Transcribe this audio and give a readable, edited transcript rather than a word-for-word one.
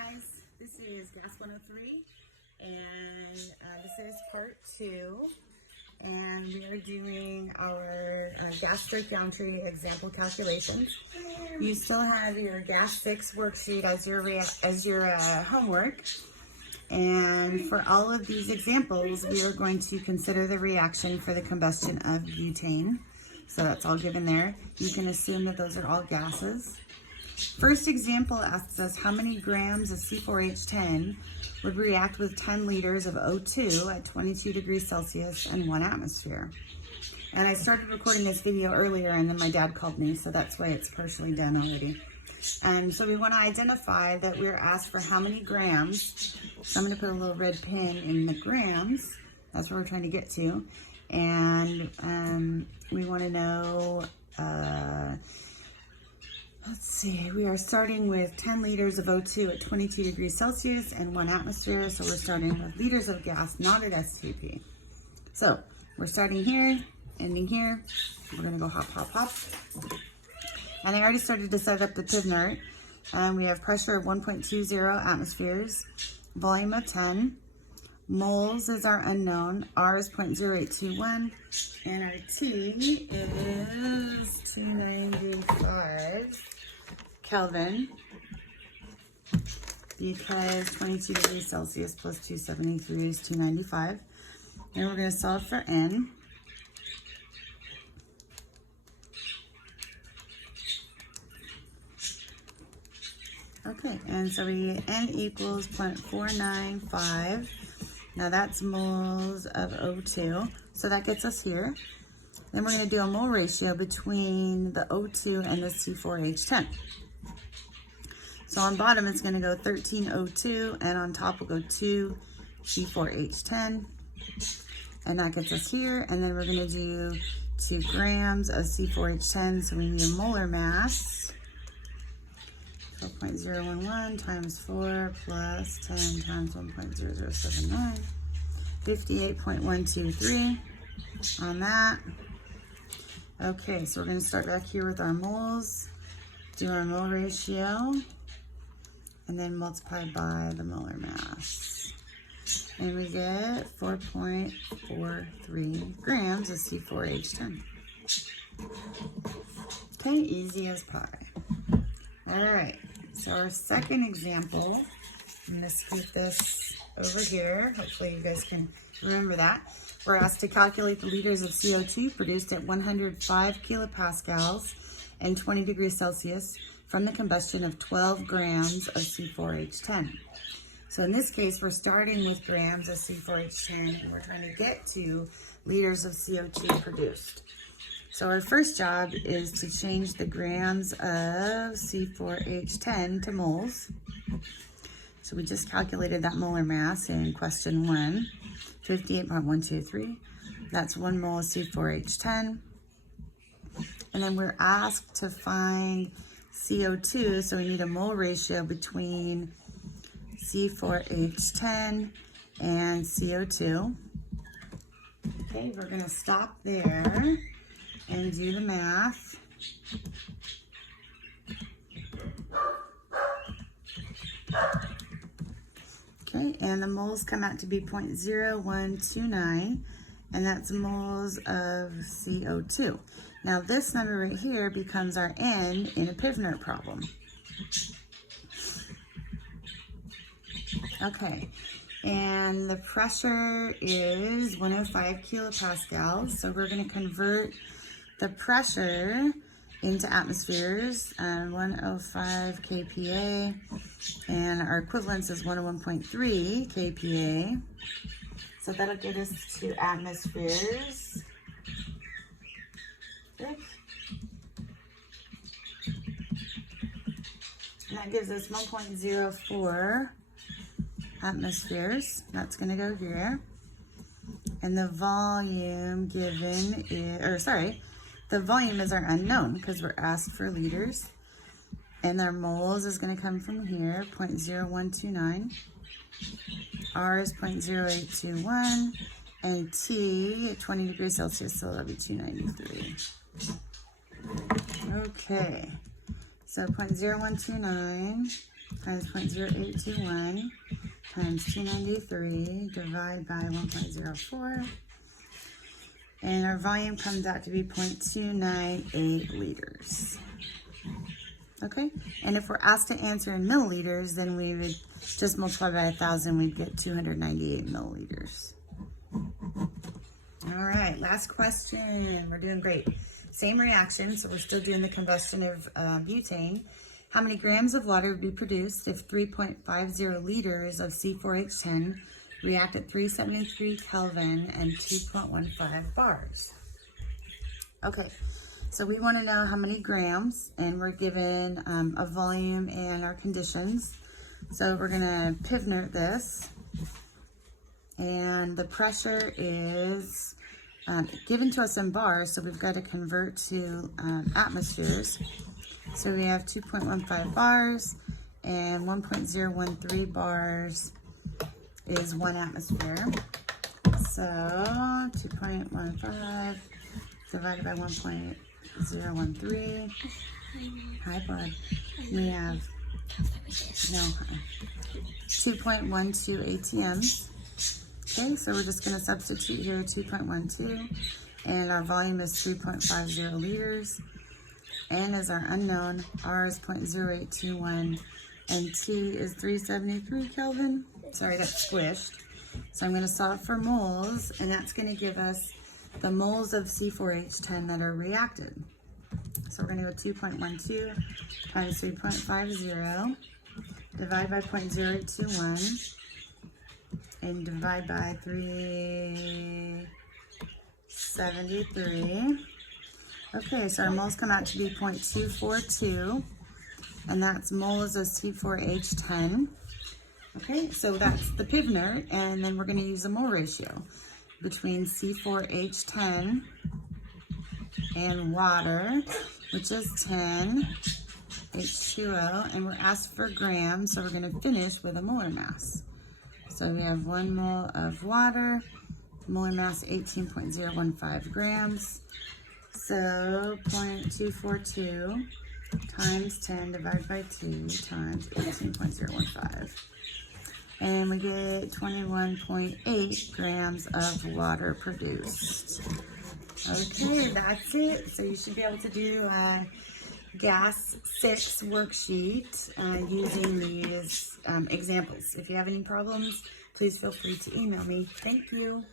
guys, this is Gas 103 and this is part 2, and we are doing our gas stoichiometry example calculations. You still have your gas 6 worksheet as your homework, and for all of these examples we are going to consider the reaction for the combustion of butane. So that's all given there. You can assume that those are all gases. First example asks us how many grams of C4H10 would react with 10 liters of O2 at 22 degrees Celsius and 1 atmosphere. And I started recording this video earlier and then my dad called me, so that's why it's partially done already. And so we want to identify that we're asked for how many grams. So I'm going to put a little red pin in the grams. That's where we're trying to get to. And we want to know, let's see, we are starting with 10 liters of O2 at 22 degrees Celsius and 1 atmosphere. So we're starting with liters of gas, not at STP. So we're starting here, ending here. We're going to go hop, hop, hop. And I already started to set up the Pivnert. And we have pressure of 1.20 atmospheres, volume of 10. Moles is our unknown, R is 0.0821, and our T is 295 Kelvin, because 22 degrees Celsius plus 273 is 295. And we're going to solve for N. Okay, and so we N equals 0.495. Now that's moles of O2, so that gets us here. Then we're going to do a mole ratio between the O2 and the C4H10. So on bottom it's going to go 13 O2, and on top will go 2 C4H10, and that gets us here. And then we're going to do 2 grams of C4H10, so we need a molar mass. 12.011 times 4 plus 10 times 1.0079, 58.123 on that. Okay, so we're going to start back here with our moles, do our mole ratio, and then multiply by the molar mass. And we get 4.43 grams of C4H10. Okay, easy as pie. All right. So our second example, I'm going to scoot this over here. Hopefully you guys can remember that. We're asked to calculate the liters of CO2 produced at 105 kilopascals and 20 degrees Celsius from the combustion of 12 grams of C4H10. So in this case, we're starting with grams of C4H10 and we're trying to get to liters of CO2 produced. So our first job is to change the grams of C4H10 to moles. So we just calculated that molar mass in question 1, 58.123. That's 1 mole of C4H10. And then we're asked to find CO2, so we need a mole ratio between C4H10 and CO2. Okay, we're going to stop there and do the math. Okay, and the moles come out to be 0.0129, and that's moles of CO2. Now this number right here becomes our N in a Pivnert problem. Okay, and the pressure is 105 kilopascals, so we're going to convert the pressure into atmospheres, 105 kPa, and our equivalence is 101.3 kPa. So that'll get us to atmospheres. And that gives us 1.04 atmospheres. That's going to go here. And the volume given is, the volume is our unknown because we're asked for liters. And our moles is going to come from here, 0.0129. R is 0.0821. And T at 20 degrees Celsius, so that'll be 293. Okay, so 0.0129 times 0.0821 times 293 divided by 1.04. And our volume comes out to be 0.298 liters. Okay, and if we're asked to answer in milliliters, then we would just multiply by 1,000, we'd get 298 milliliters. All right, last question. We're doing great. Same reaction, so we're still doing the combustion of butane. How many grams of water would be produced if 3.50 liters of C4H10 react at 373 Kelvin and 2.15 bars? Okay, so we want to know how many grams, and we're given a volume and our conditions. So we're going to piv note this, and the pressure is given to us in bars, so we've got to convert to atmospheres. So we have 2.15 bars, and 1.013 bars is 1 atmosphere. So 2.15 divided by 1.013. Hi, bud. We have 2.12 ATMs. Okay, so we're just going to substitute here 2.12, and our volume is 3.50 liters. N is our unknown, R is 0.0821, and T is 373 Kelvin. Sorry, that squished. So I'm going to solve for moles, and that's going to give us the moles of C4H10 that are reacted. So we're going to go 2.12 times 3.50, divide by 0.0821, and divide by 373. Okay, so our moles come out to be 0.242, and that's moles of C4H10. Okay, so that's the piv note, and then we're going to use a mole ratio between C4H10 and water, which is 10 H2O, and we're asked for grams, so we're going to finish with a molar mass. So we have 1 mole of water, molar mass 18.015 grams. So 0.242 times 10 divided by 2 times 18.015. And we get 21.8 grams of water produced. Okay, that's it. So you should be able to do a Gas 6 worksheet using these examples. If you have any problems, please feel free to email me. Thank you.